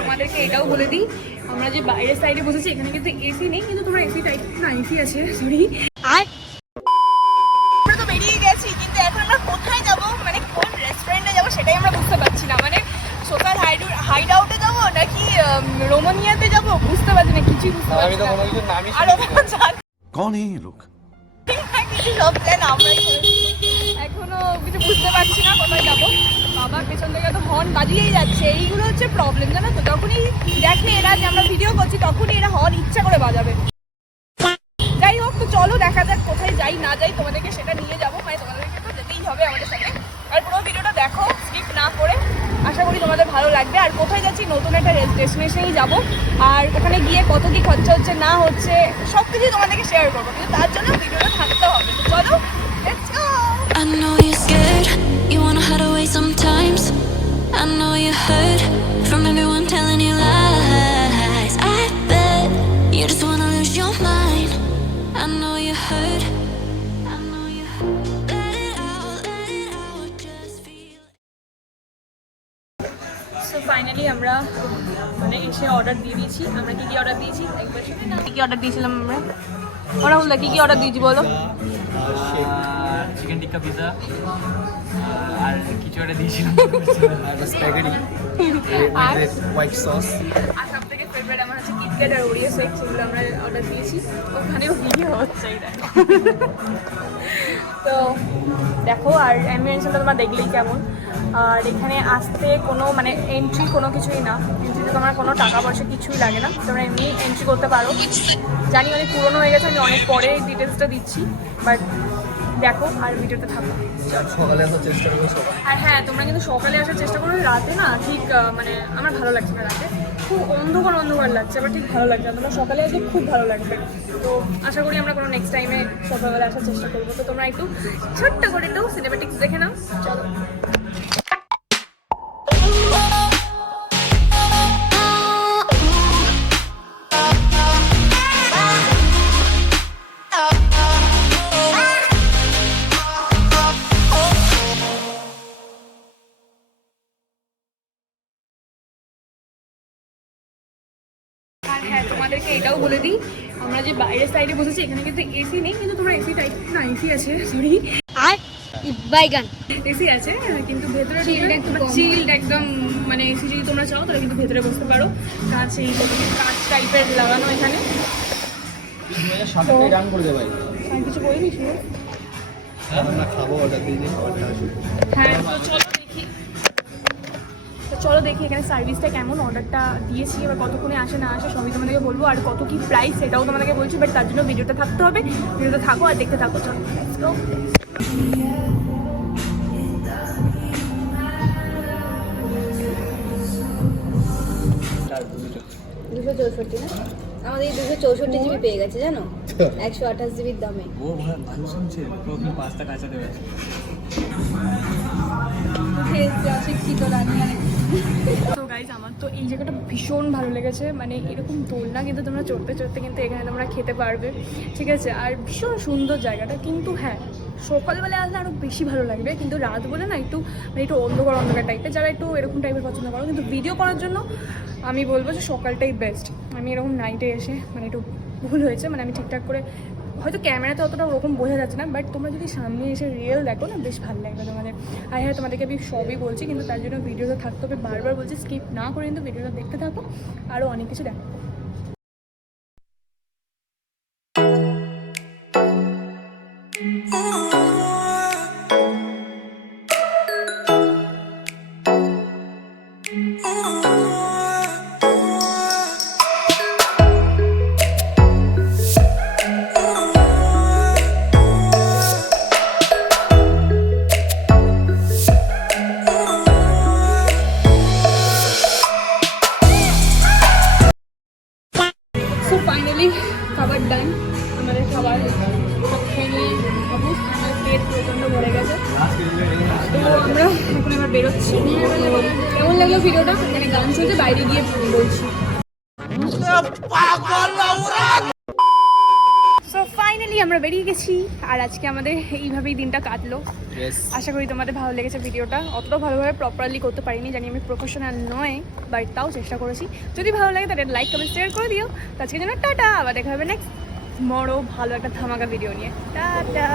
তোমাদেরকে এটাও বলে দিই, আমরা যে বাইরের সাইডে বসেছি এখানে কিন্তু এসি নেই, কিন্তু তোমরা এসি টাইপ না, এসি আছে সরি। আর আমরা তো বেরিয়ে গেছি, কিন্তু এখন আমরা কোথায় যাবো, মানে কোন রেস্টুরেন্টে যাবো সেটাই আমরা বুঝতে পারছি না। মানে সোশ্যাল হাইড আউটে যাবো নাকি রোমানিয়াতে যাবো বুঝতে পারছি না, কিছুই বুঝতে পারছি না। আর कौन है ये लोग? কিছু সব প্ল্যান আমরাই করেছি, এখনো কিছু বুঝতে পারছি না কোথায় যাবো। বাবা পেছন থেকে তো হর্ন বাজিয়েই যাচ্ছে, এইগুলো হচ্ছে প্রবলেম জানো তো। যখনই দেখে এরা যে আমরা ভিডিও করছি তখনই এরা হর্ন ইচ্ছা করে বাজাবে। যাই হোক, তো চলো দেখা যাক কোথায় যাই না যাই, তোমাদেরকে সেটা নিয়ে যাবো, মানে তোমাদেরকে তো যেতেই হবে আমাদের সাথে। আর পুরো ভিডিওটা দেখো স্কিপ না করে, আশা করি তোমাদের ভালো লাগবে। আর কোথায় যাচ্ছি, নতুন একটা ডেস্টিনেশনেই যাবো, আর ওখানে গিয়ে কত কি খরচা হচ্ছে না হচ্ছে সব কিছুই তোমাদেরকে শেয়ার করবো, কিন্তু তার জন্য ভিডিওটা থাকতে হবে। তো চলো let's go. I know you're scared, you wanna hide away sometimes. I know you hurt from everyone telling you lies. I bet you just wanna lose your mind. I know you hurt, I know you hurt. Let it out, just feel it. So finally আমরা মানে এসে order দিয়ে দিয়েছি। আমরা কি কি order দিয়েছি একবার শুনে না, কি কি অর্ডার দিয়েছিলাম আমরা? ওরা বললো কি কি অর্ডার দিয়েছি বলো? চিকেন টিক্কা পিজা আর কিছু একটা দিয়েছিলাম, স্প্যাগেটি আর হোয়াইট সস। আর সব থেকে ফেভারিট আমার হচ্ছে কিটক্যাট আর ওরিও শেক, সেগুলো আমরা অর্ডার দিয়েছি। ওখানেও ভিডিও হচ্ছে এটা। তো দেখো, আর অ্যাম্বিয়েন্সটা তোমরা দেখলেই কেমন। আর এখানে আসতে কোনো মানে এন্ট্রি কোনো কিছুই না, এন্ট্রিতে তোমার কোনো টাকা পয়সা কিছুই লাগে না, তোমরা এমনি এন্ট্রি করতে পারো। জানি অনেক পুরনো হয়ে গেছে, আমি অনেক পরে ডিটেলসটা দিচ্ছি, বাট দেখো আর ভিডিওটা থাকো। সকালে আসার চেষ্টা করবো সকালে। আর হ্যাঁ, তোমরা কিন্তু সকালে আসার চেষ্টা করো, রাতে না ঠিক মানে আমার ভালো লাগছে না, রাতে খুব অন্ধকার লাগছে, আবার ঠিক ভালো লাগছে না। তোমরা সকালে আসলে খুব ভালো লাগবে। তো আশা করি আমরা কোনো নেক্সট টাইমে সকালবেলা আসার চেষ্টা করবো। তো তোমরা একটু ছোট্ট করে একটু সিনেমেটিক্স দেখে নাও, চলো। আর হ্যাঁ, তোমাদেরকে এটাও বলে দিই, আমরা যে বাইরের সাইডে বসেছি এখানে কিন্তু এসি নেই, কিন্তু তোমরা এসি টাইপ না, এসি আছে সরি। আর বাইগান এসি আছে, কিন্তু ভেতরে চিল্ড একদম, মানে এসি যদি তোমরা চাও তাহলে কিন্তু ভেতরে বসতে পারো। কাঁচ এই কাঁচ টাইপের লাগানো এখানে। রান করে দেবে ভাই, আর কিছু বলিনি শুনো। আমরা খাবো অর্ডার দিয়ে খাবারটা আসবে। হ্যাঁ, তো চলো দেখি, তো চলো দেখি এখানে সার্ভিসটা কেমন। অর্ডারটা দিয়েছি, এবার কতক্ষণে আসে না আসে সবই তোমাদেরকে বলবো, আর কত কি প্রাইস সেটাও তোমাদেরকে বলছি, বাট তার জন্য ভিডিওটা থাকতে হবে। ভিডিওটা থাকো আর দেখতে থাকো, চলো লেটস গো। আমাদের এই 264 জিবি পেয়ে গেছে জানো, 128 জিবির দামে। ও ভালো শুনছে, প্রথমে পাঁচটা কাঁচা দেবে। তো গাইজ, আমার তো এই জায়গাটা ভীষণ ভালো লেগেছে, মানে এরকম দোলনা কিন্তু তোমরা চড়তে চড়তে কিন্তু এখানে তোমরা খেতে পারবে, ঠিক আছে। আর ভীষণ সুন্দর জায়গাটা, কিন্তু হ্যাঁ সকালবেলা আসলে আরও বেশি ভালো লাগবে, কিন্তু রাত বলে না একটু মানে একটু অন্ধকার টাইপের, যারা একটু এরকম টাইপের পছন্দ করো, কিন্তু ভিডিও করার জন্য আমি বলবো যে সকালটাই বেস্ট। আমি এরকম নাইটে এসে মানে একটু ভুল হয়েছে, মানে আমি ঠিকঠাক করে হয়তো ক্যামেরাতে অতটা ওরকম বোঝা যাচ্ছে না, বাট তোমরা যদি সামনে এসে রিয়েল দেখো না, বেশ ভালো লাগবে তোমাদের। আর হ্যাঁ, তোমাদেরকে আমি সবই বলছি, কিন্তু তার জন্য ভিডিওটা থাকতে হবে, বারবার বলছি স্কিপ না করে কিন্তু ভিডিওটা দেখতে থাকো, আরও অনেক কিছু দেখো। সো ফাইনালি খাবার ডান, আমাদের খাবার সব খেয়ে নিয়ে অলমোস্ট আমার পেট প্রচণ্ড ভরে গেছে। তো আমরা এখন এবার বেরোচ্ছি। কেমন লাগলো ভিডিওটা? এখানে গান চলছে, বাইরে গিয়ে বলছি। সো ফাইনালি আমরা বেরিয়ে গেছি আর আজকে আমাদের এইভাবেই দিনটা কাটলো। আশা করি তোমাদের ভালো লেগেছে ভিডিওটা। অতটা ভালোভাবে প্রপারলি করতে পারিনি, জানি আমি প্রফেশনাল নয়, বাট তাও চেষ্টা করেছি। যদি ভালো লাগে তাহলে লাইক কমেন্ট শেয়ার করে দিও। তো আজকের জন্য টাটা, আবার দেখা হবে নেক্সট বড় ভালো একটা ধামাকা ভিডিও নিয়ে। টাটা।